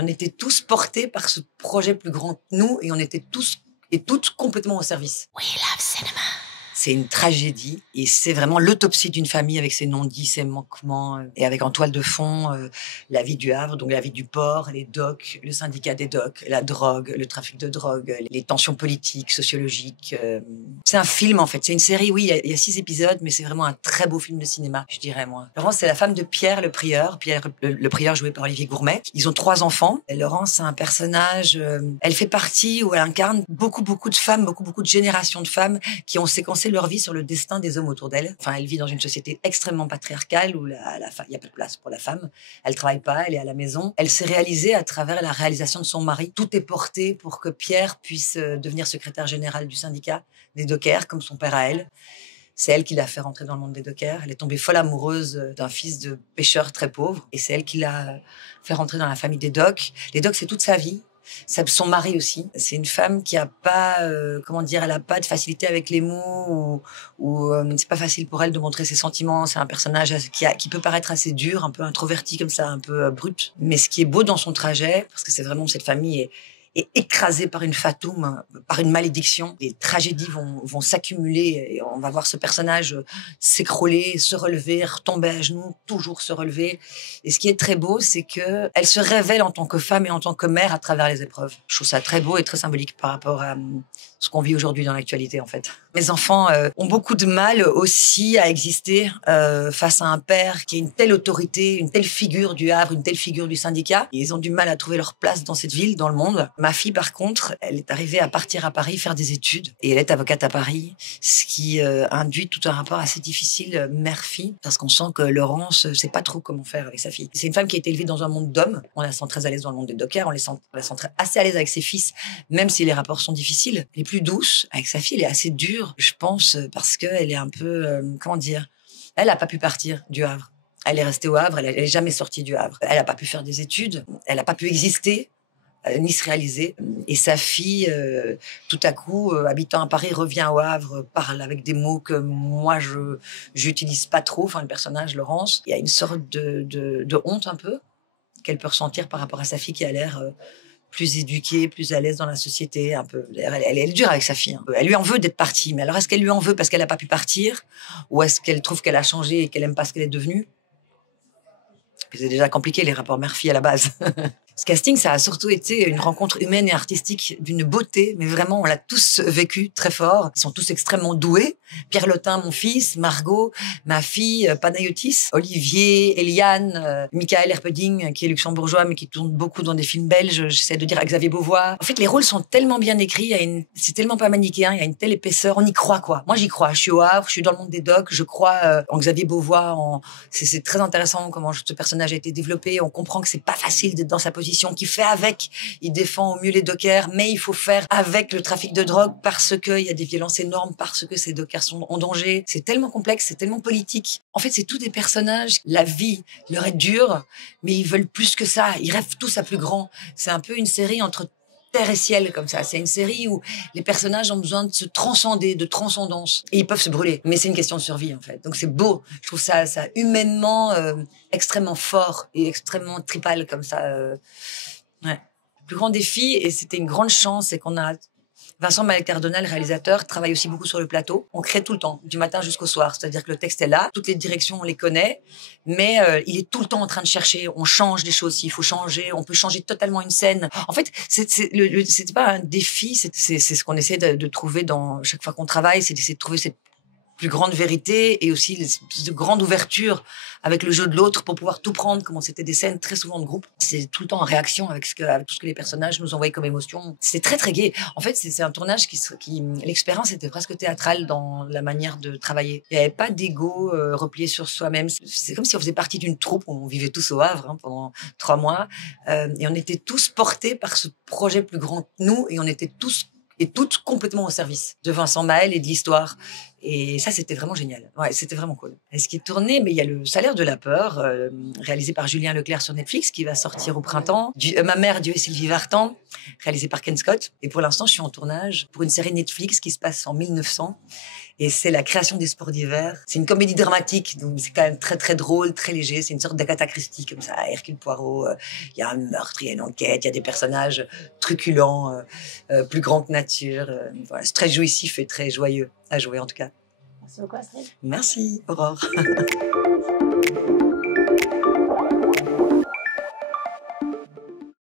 On était tous portés par ce projet plus grand que nous et on était tous et toutes complètement au service. We love cinema. C'est une tragédie et c'est vraiment l'autopsie d'une famille avec ses non-dits, ses manquements et avec en toile de fond la vie du Havre, donc la vie du port, les docks, le syndicat des docks, la drogue, le trafic de drogue, les tensions politiques, sociologiques. C'est un film en fait, c'est une série, oui, il y a 6 épisodes, mais c'est vraiment un très beau film de cinéma, je dirais moi. Laurence, c'est la femme de Pierre le prieur, le prieur joué par Olivier Gourmet. Ils ont 3 enfants. Et Laurence, c'est un personnage, elle fait partie où elle incarne beaucoup de femmes, beaucoup de générations de femmes qui ont séquencé leur vie sur le destin des hommes autour d'elle. Enfin, elle vit dans une société extrêmement patriarcale où il n'y a pas de place pour la femme. Elle travaille pas, elle est à la maison. Elle s'est réalisée à travers la réalisation de son mari. Tout est porté pour que Pierre puisse devenir secrétaire général du syndicat des dockers, comme son père à elle. C'est elle qui l'a fait rentrer dans le monde des dockers. Elle est tombée folle amoureuse d'un fils de pêcheur très pauvre. Et c'est elle qui l'a fait rentrer dans la famille des docks. Les docks, c'est toute sa vie. Son mari aussi. C'est une femme qui a pas, elle a pas de facilité avec les mots ou c'est pas facile pour elle de montrer ses sentiments. C'est un personnage qui peut paraître assez dur, un peu introverti comme ça, un peu brut. Mais ce qui est beau dans son trajet, parce que c'est vraiment cette famille est écrasée par une fatoum, par une malédiction. Les tragédies vont s'accumuler et on va voir ce personnage s'écrouler, se relever, retomber à genoux, toujours se relever. Et ce qui est très beau, c'est que elle se révèle en tant que femme et en tant que mère à travers les épreuves. Je trouve ça très beau et très symbolique par rapport à ce qu'on vit aujourd'hui dans l'actualité, en fait. Mes enfants ont beaucoup de mal aussi à exister face à un père qui a une telle autorité, une telle figure du Havre, une telle figure du syndicat. Ils ont du mal à trouver leur place dans cette ville, dans le monde. Ma fille, par contre, elle est arrivée à partir à Paris, faire des études. Et elle est avocate à Paris, ce qui induit tout un rapport assez difficile mère-fille, parce qu'on sent que Laurence sait pas trop comment faire avec sa fille. C'est une femme qui a été élevée dans un monde d'hommes. On la sent très à l'aise dans le monde des dockers, on la sent assez à l'aise avec ses fils, même si les rapports sont difficiles. Elle est plus douce. Avec sa fille, elle est assez dure, je pense, parce qu'elle est un peu... Elle n'a pas pu partir du Havre. Elle est restée au Havre, elle n'est jamais sortie du Havre. Elle n'a pas pu faire des études, elle n'a pas pu exister, ni se réaliser. Et sa fille, tout à coup, habitant à Paris, revient au Havre, parle avec des mots que moi, je n'utilise pas trop. Enfin, le personnage, Laurence, il y a une sorte de honte un peu qu'elle peut ressentir par rapport à sa fille qui a l'air... plus éduquée, plus à l'aise dans la société, un peu. Elle est dure avec sa fille. Hein. Elle lui en veut d'être partie. Mais alors, est-ce qu'elle lui en veut parce qu'elle n'a pas pu partir? Ou est-ce qu'elle trouve qu'elle a changé et qu'elle aime pas ce qu'elle est devenue? C'est déjà compliqué, les rapports mère-fille à la base. Ce casting, ça a surtout été une rencontre humaine et artistique d'une beauté, mais vraiment, on l'a tous vécu très fort. Ils sont tous extrêmement doués. Pierre Lotin, mon fils, Margot, ma fille, Panayotis, Olivier, Eliane, Michael Herpeding, qui est luxembourgeois, mais qui tourne beaucoup dans des films belges. J'essaie de dire à Xavier Beauvois. En fait, les rôles sont tellement bien écrits, c'est tellement pas manichéen, il y a une telle épaisseur, on y croit, quoi. Moi, j'y crois. Je suis au Havre, je suis dans le monde des docks, je crois en Xavier Beauvois. C'est très intéressant comment ce personnage a été développé. On comprend que c'est pas facile d'être dans sa position, qui fait avec. Il défend au mieux les dockers, mais il faut faire avec le trafic de drogue parce qu'il y a des violences énormes, parce que ces dockers sont en danger. C'est tellement complexe, c'est tellement politique. En fait, c'est tous des personnages. La vie leur est dure, mais ils veulent plus que ça. Ils rêvent tous à plus grand. C'est un peu une série entre terre et ciel, comme ça. C'est une série où les personnages ont besoin de se transcender, de transcendance. Et ils peuvent se brûler. Mais c'est une question de survie, en fait. Donc c'est beau. Je trouve ça humainement extrêmement fort et extrêmement tripal, comme ça. Ouais. Le plus grand défi, et c'était une grande chance, c'est qu'on a... Vincent Malek-Cardona, le réalisateur, travaille aussi beaucoup sur le plateau. On crée tout le temps, du matin jusqu'au soir. C'est-à-dire que le texte est là, toutes les directions, on les connaît, mais il est tout le temps en train de chercher. On change des choses s'il faut changer. On peut changer totalement une scène. En fait, c'est pas un défi, c'est ce qu'on essaie de trouver dans chaque fois qu'on travaille, c'est d'essayer de trouver cette plus grande vérité et aussi de grande ouverture avec le jeu de l'autre pour pouvoir tout prendre, comme c'était des scènes très souvent de groupe. C'est tout le temps en réaction avec tout ce que les personnages nous envoyaient comme émotion. C'est très, très gai. En fait, c'est un tournage l'expérience était presque théâtrale dans la manière de travailler. Il n'y avait pas d'ego replié sur soi-même. C'est comme si on faisait partie d'une troupe. On vivait tous au Havre pendant 3 mois. Et on était tous portés par ce projet plus grand que nous et on était tous et toutes complètement au service de Vincent Maël et de l'histoire. Et ça, c'était vraiment génial. Ouais, c'était vraiment cool. Et ce qui est tourné, mais il y a le Salaire de la peur, réalisé par Julien Leclerc sur Netflix, qui va sortir au printemps. Ma mère, Dieu et Sylvie Vartan, réalisé par Ken Scott. Et pour l'instant, je suis en tournage pour une série Netflix qui se passe en 1900 Et c'est la création des sports d'hiver. C'est une comédie dramatique, donc c'est quand même très très drôle, très léger. C'est une sorte d'Agatha Christie comme ça, Hercule Poirot. Il y a un meurtre, il y a une enquête, il y a des personnages truculents, plus grands que nature. Voilà, c'est très jouissif et très joyeux à jouer en tout cas. Merci beaucoup, Astrid. Merci, Aurore.